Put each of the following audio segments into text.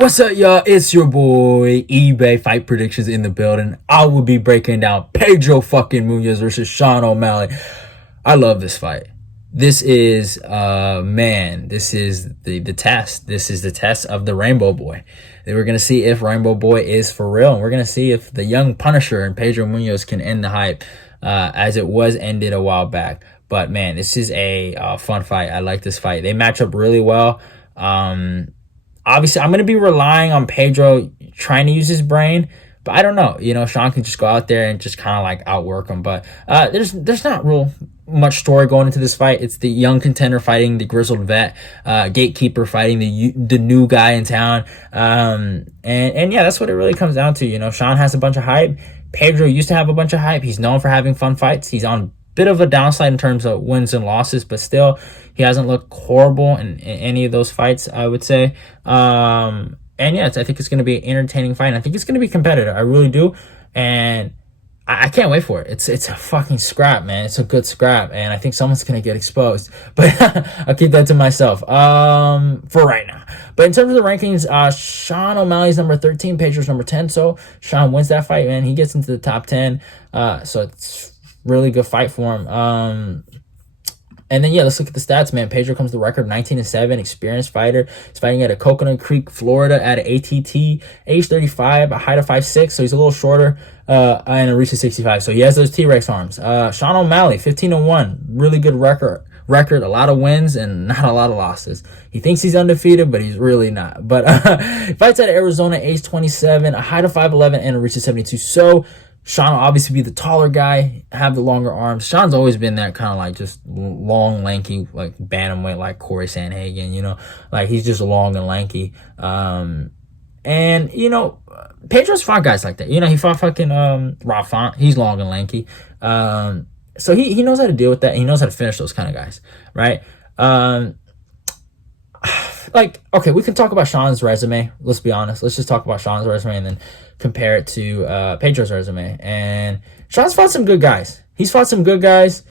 What's up, y'all? It's your boy eBay Fight Predictions in the building. I will be breaking down Pedro fucking Munhoz versus Sean O'Malley. I love this fight. This is this is the test. This is the test of the Rainbow Boy. We're gonna see if Rainbow Boy is for real, and we're gonna see if the young Punisher and Pedro Munhoz can end the hype as it was ended a while back. But man, this is a fun fight. I like this fight. They match up really well. Obviously, I'm going to be relying on Pedro trying to use his brain, but I don't know. You know, Sean can just go out there and just kind of like outwork him. But there's not real much story going into this fight. It's the young contender fighting the grizzled vet, gatekeeper fighting the new guy in town. And yeah, that's what it really comes down to. You know, Sean has a bunch of hype. Pedro used to have a bunch of hype. He's known for having fun fights. He's on bit of a downside in terms of wins and losses, but still he hasn't looked horrible in any of those fights, I would say. And yeah, I think it's going to be an entertaining fight. I think it's going to be competitive. I really do. And I can't wait for it. It's a fucking scrap, man. It's a good scrap. And I think someone's going to get exposed. But I'll keep that to myself for right now. But in terms of the rankings, Sean O'Malley's number 13, Pedro's number 10. So Sean wins that fight, man. He gets into the top 10. So it's really good fight for him. And then yeah, let's look at the stats, man. Pedro comes to the record 19-7, experienced fighter. He's fighting at a Coconut Creek, Florida, at an ATT, age 35, a height of 5'6", so he's a little shorter, and a reach of 65. So he has those T-Rex arms. Sean O'Malley, 15-1, really good record, a lot of wins and not a lot of losses. He thinks he's undefeated, but he's really not. But he fights at Arizona, age 27, a height of 5'11", and a reach of 72. So Sean will obviously be the taller guy, have the longer arms. Sean's always been that kind of like just long, lanky, like bantamweight, like Corey Sandhagen, you know, like he's just long and lanky. And you know, Pedro's fought guys like that. You know, he fought fucking Rob Font. He's long and lanky. So he knows how to deal with that. And he knows how to finish those kind of guys, right? Like, okay, we can talk about Sean's resume. Let's be honest. Let's just talk about Sean's resume and then compare it to Pedro's resume. And Sean's fought some good guys. He's fought some good guys,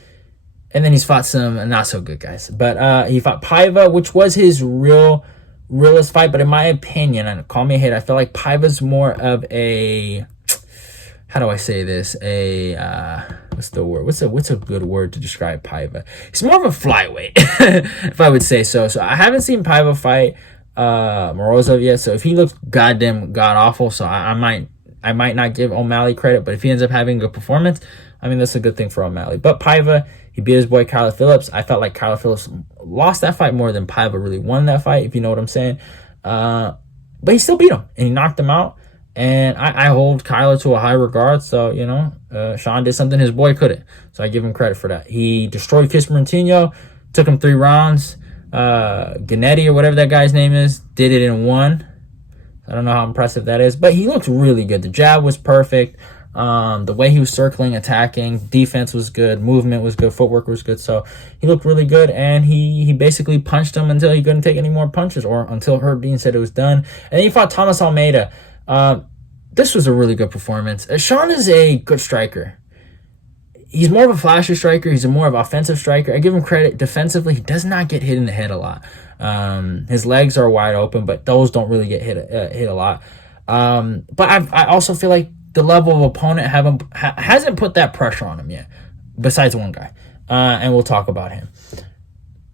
and then he's fought some not so good guys. But he fought Paiva, which was his realest fight. But in my opinion, and call me a hater, I feel like Paiva's more of a, how do I say this? What's the word? What's a good word to describe Paiva? He's more of a flyweight, if I would say so. So I haven't seen Paiva fight Morozov yet. So if he looks goddamn god awful, so I might not give O'Malley credit. But if he ends up having a good performance, I mean that's a good thing for O'Malley. But Paiva, he beat his boy Kyler Phillips. I felt like Kyler Phillips lost that fight more than Paiva really won that fight, if you know what I'm saying. But he still beat him and he knocked him out. And I hold Kyler to a high regard. So, you know, Sean did something his boy couldn't. So I give him credit for that. He destroyed Chris Martinho, took him 3 rounds. Gennady or whatever that guy's name is, did it in 1. I don't know how impressive that is. But he looked really good. The jab was perfect. The way he was circling, attacking, defense was good. Movement was good. Footwork was good. So he looked really good. And he basically punched him until he couldn't take any more punches, or until Herb Dean said it was done. And then he fought Thomas Almeida. This was a really good performance. Sean is a good striker. He's more of a flashy striker. He's a more of an offensive striker. I give him credit. Defensively, he does not get hit in the head a lot. His legs are wide open, but those don't really get hit a lot. But I also feel like the level of opponent hasn't put that pressure on him yet, besides one guy. And we'll talk about him.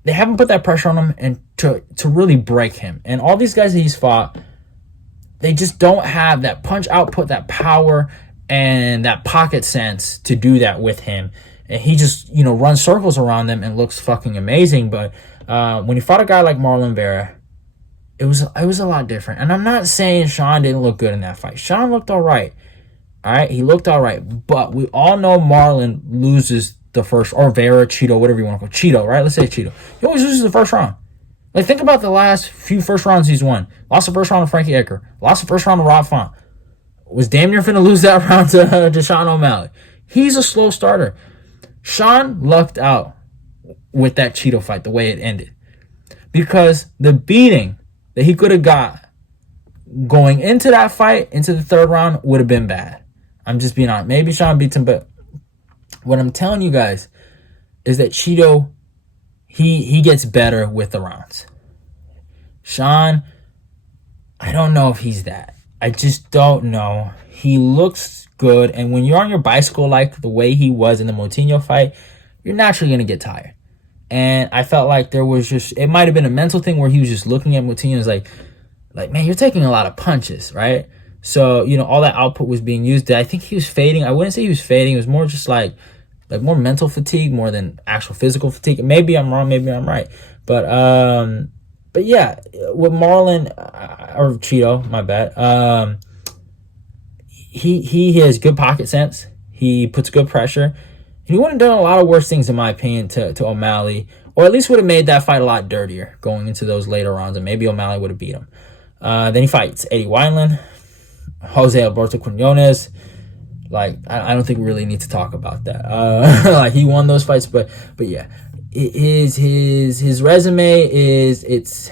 They haven't put that pressure on him and to really break him. And all these guys that he's fought, they just don't have that punch output, that power, and that pocket sense to do that with him. And he just, you know, runs circles around them and looks fucking amazing. But when he fought a guy like Marlon Vera, it was a lot different. And I'm not saying Sean didn't look good in that fight. Sean looked all right. All right, he looked all right. But we all know Marlon loses the first, or Vera, Cheeto, whatever you want to call it. Cheeto, right? Let's say Cheeto. He always loses the first round. Like, think about the last few first rounds he's won. Lost the first round to Frankie Edgar. Lost the first round to Rob Font. Was damn near finna lose that round to Sean O'Malley. He's a slow starter. Sean lucked out with that Cheeto fight, the way it ended. Because the beating that he could have got going into that fight, into the 3rd round, would have been bad. I'm just being honest. Maybe Sean beats him, but what I'm telling you guys is that Cheeto, he gets better with the rounds. Sean I don't know if he's that. I just don't know. He looks good, and when you're on your bicycle like the way he was in the Moutinho fight, you're naturally going to get tired. And I felt like there was just, it might have been a mental thing where he was just looking at Moutinho and was like, man, you're taking a lot of punches, right? So, all that output was being used. I think he was fading. I wouldn't say he was fading. It was more just like more mental fatigue more than actual physical fatigue. Maybe I'm wrong. Maybe I'm right. But yeah, with Marlon or Cheeto, my bad. He has good pocket sense. He puts good pressure. And he wouldn't have done a lot of worse things, in my opinion, to O'Malley, or at least would have made that fight a lot dirtier going into those later rounds, and maybe O'Malley would have beat him. Then he fights Eddie Wineland, Jose Alberto Quinones. Like, I don't think we really need to talk about that. Like, he won those fights, but yeah, his resume it's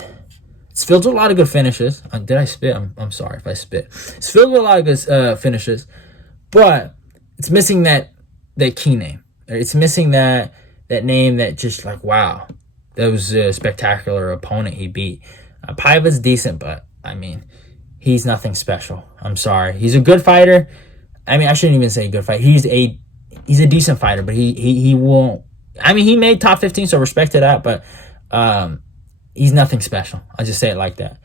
filled with a lot of good finishes. Did I spit? I'm sorry if I spit. It's filled with a lot of good finishes, but it's missing that key name. It's missing that name that just like, wow, that was a spectacular opponent he beat. Paiva's decent, but I mean, he's nothing special. I'm sorry. He's a good fighter. I mean, I shouldn't even say good fighter. He's a decent fighter, but he won't. I mean, he made top 15, so respect to that, but he's nothing special. I'll just say it like that.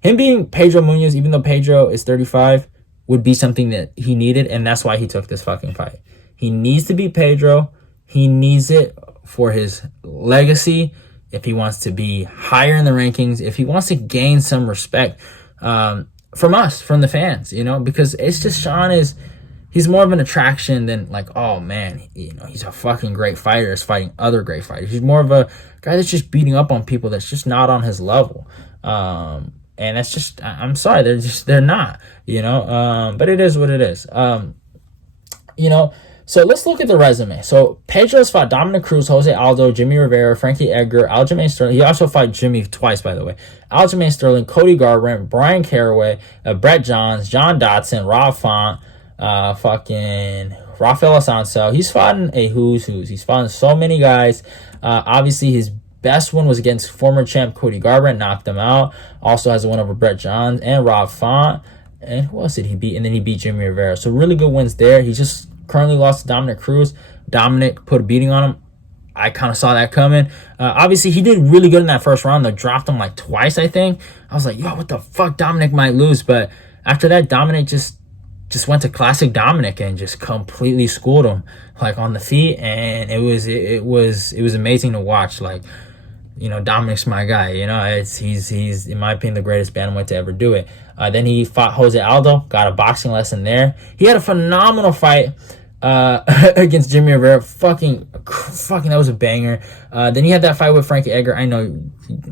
Him being Pedro Munhoz, even though Pedro is 35, would be something that he needed, and that's why he took this fucking fight. He needs to beat Pedro. He needs it for his legacy, if he wants to be higher in the rankings, if he wants to gain some respect from us, from the fans, because it's just he's more of an attraction than like, oh man, he's a fucking great fighter. He's fighting other great fighters. He's more of a guy that's just beating up on people that's just not on his level. And that's just, I'm sorry, they're not, but it is what it is. So let's look at the resume. So Pedro's fought Dominic Cruz, Jose Aldo, Jimmy Rivera, Frankie Edgar, Aljamain Sterling. He also fought Jimmy twice, by the way. Aljamain Sterling, Cody Garbrandt, Brian Caraway, Brett Johns, John Dotson, Rob Font, fucking Rafael Assunção. He's fought in a who's. He's fought in so many guys. Obviously, his best one was against former champ Cody Garbrandt, knocked him out. Also has a win over Brett Johns and Rob Font. And who else did he beat? And then he beat Jimmy Rivera. So really good wins there. He just currently lost to Dominic Cruz. Dominic put a beating on him. I kind of saw that coming. Obviously, he did really good in that first round. They dropped him like twice, I think. I was like, yo, what the fuck? Dominic might lose. But after that, Dominic just went to classic Dominic and just completely schooled him, like, on the feet. And it was amazing to watch. Like, Dominic's my guy. He's in my opinion the greatest bantamweight to ever do it. Then he fought Jose Aldo, got a boxing lesson there. He had a phenomenal fight against Jimmy Rivera. Fucking, that was a banger. Then he had that fight with Frankie Edgar. I know,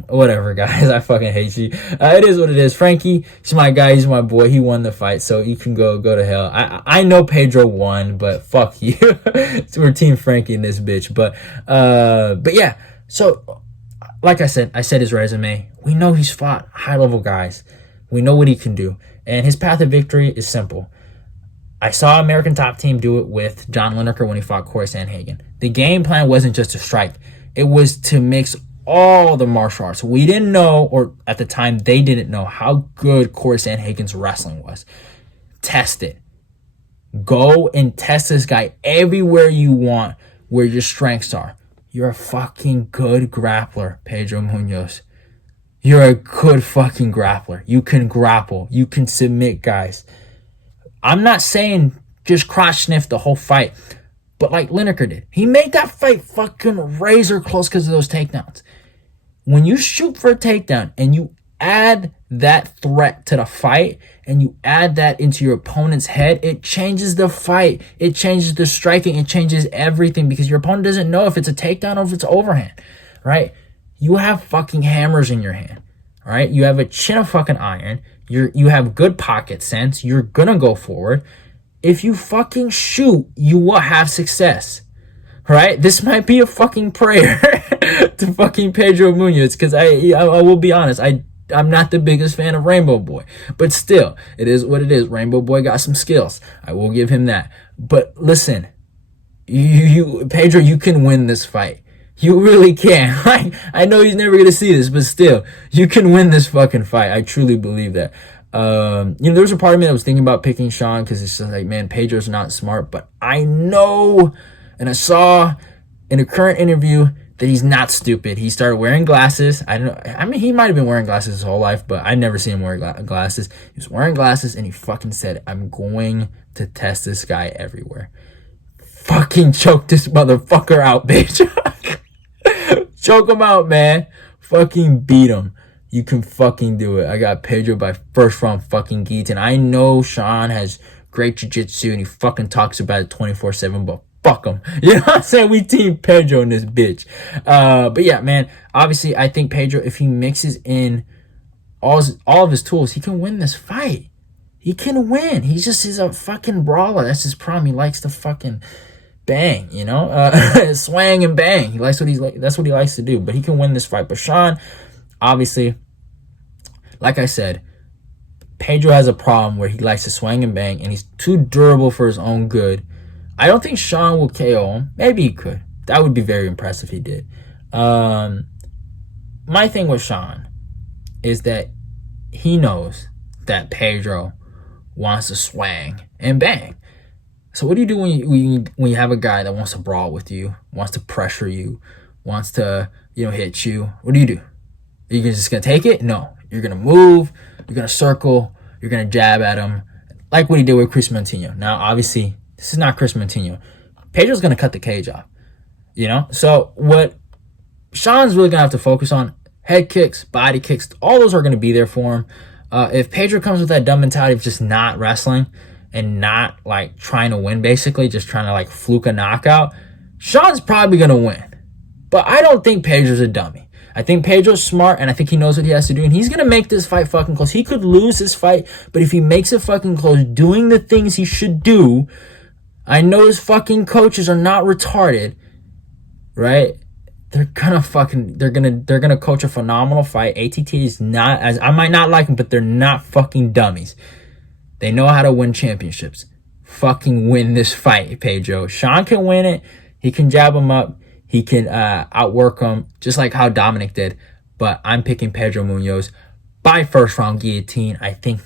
whatever, guys. I fucking hate you. It is what it is. Frankie, he's my guy. He's my boy. He won the fight, so you can go to hell. I know Pedro won, but fuck you. So we're Team Frankie in this bitch. But yeah. So, like I said his resume. We know he's fought high-level guys. We know what he can do. And his path to victory is simple. I saw American Top Team do it with John Lineker when he fought Corey Sandhagen. The game plan wasn't just to strike. It was to mix all the martial arts. We didn't know, or at the time they didn't know, how good Corey Sandhagen's wrestling was. Test it. Go and test this guy everywhere you want, where your strengths are. You're a fucking good grappler, Pedro Munhoz. You're a good fucking grappler. You can grapple. You can submit guys. I'm not saying just crotch sniff the whole fight, but like Lineker did. He made that fight fucking razor close because of those takedowns. When you shoot for a takedown and you add that threat to the fight and you add that into your opponent's head, it changes the fight. It changes the striking. It changes everything because your opponent doesn't know if it's a takedown or if it's overhand, right? You have fucking hammers in your hand, right? You have a chin of fucking iron. You have good pocket sense. You're gonna go forward. If you fucking shoot, you will have success, right? This might be a fucking prayer to fucking Pedro Munhoz, because I will be honest, I'm not the biggest fan of Rainbow Boy, but still, it is what it is. Rainbow Boy got some skills. I will give him that. But listen, Pedro, you can win this fight. You really can. I know he's never gonna see this, but still, you can win this fucking fight. I truly believe that. There was a part of me that was thinking about picking Sean because it's just like, man, Pedro's not smart, but I know, and I saw in a current interview that he's not stupid. He started wearing glasses. I don't know. I mean, he might have been wearing glasses his whole life, but I never seen him wear glasses. He was wearing glasses, and he fucking said, "I'm going to test this guy everywhere." Fucking choke this motherfucker out, bitch. Choke him out, man. Fucking beat him. You can fucking do it. I got Pedro by first round fucking guillotine. I know Sean has great jiu-jitsu and he fucking talks about it 24/7, but fuck him. You know what I'm saying? We team Pedro in this bitch. But yeah, man, obviously I think Pedro, if he mixes in all of his tools, he can win this fight. He can win. He's a fucking brawler. That's his problem. He likes to fucking bang, swang and bang. That's what he likes to do. But he can win this fight. But Sean, obviously, like I said, Pedro has a problem where he likes to swing and bang, and he's too durable for his own good. I don't think Sean will KO him. Maybe he could. That would be very impressive if he did. My thing with Sean is that he knows that Pedro wants to swang and bang. So what do you do when you have a guy that wants to brawl with you, wants to pressure you, wants to hit you? What do? Are you just gonna take it? No, you're gonna move, you're gonna circle, you're gonna jab at him, like what he did with Chris Montinho. Now, obviously, this is not Chris Montinho. Pedro's gonna cut the cage off, So what Sean's really gonna have to focus on: head kicks, body kicks. All those are gonna be there for him. If Pedro comes with that dumb mentality of just not wrestling and not like trying to win, basically just trying to like fluke a knockout, Sean's probably gonna win. But I don't think Pedro's a dummy. I think Pedro's smart, and I think he knows what he has to do, and he's gonna make this fight fucking close. He could lose this fight, but if he makes it fucking close, doing the things he should do, I know his fucking coaches are not retarded, right? They're gonna coach a phenomenal fight. ATT is not, as I might not like them, but they're not fucking dummies. They know how to win championships. Fucking win this fight, Pedro. Sean can win it. He can jab him up. He can outwork him, just like how Dominic did. But I'm picking Pedro Munhoz by first round guillotine. I think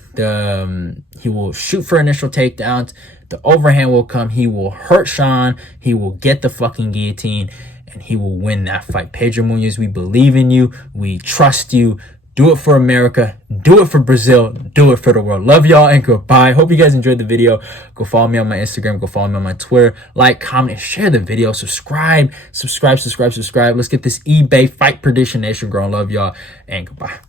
he will shoot for initial takedowns. The overhand will come. He will hurt Sean. He will get the fucking guillotine, and he will win that fight. Pedro Munhoz, we believe in you. We trust you. Do it for America. Do it for Brazil. Do it for the world. Love y'all and goodbye. Hope you guys enjoyed the video. Go follow me on my Instagram. Go follow me on my Twitter. Like, comment, and share the video. Subscribe. Let's get this eBay fight prediction nation growing. Love y'all and goodbye.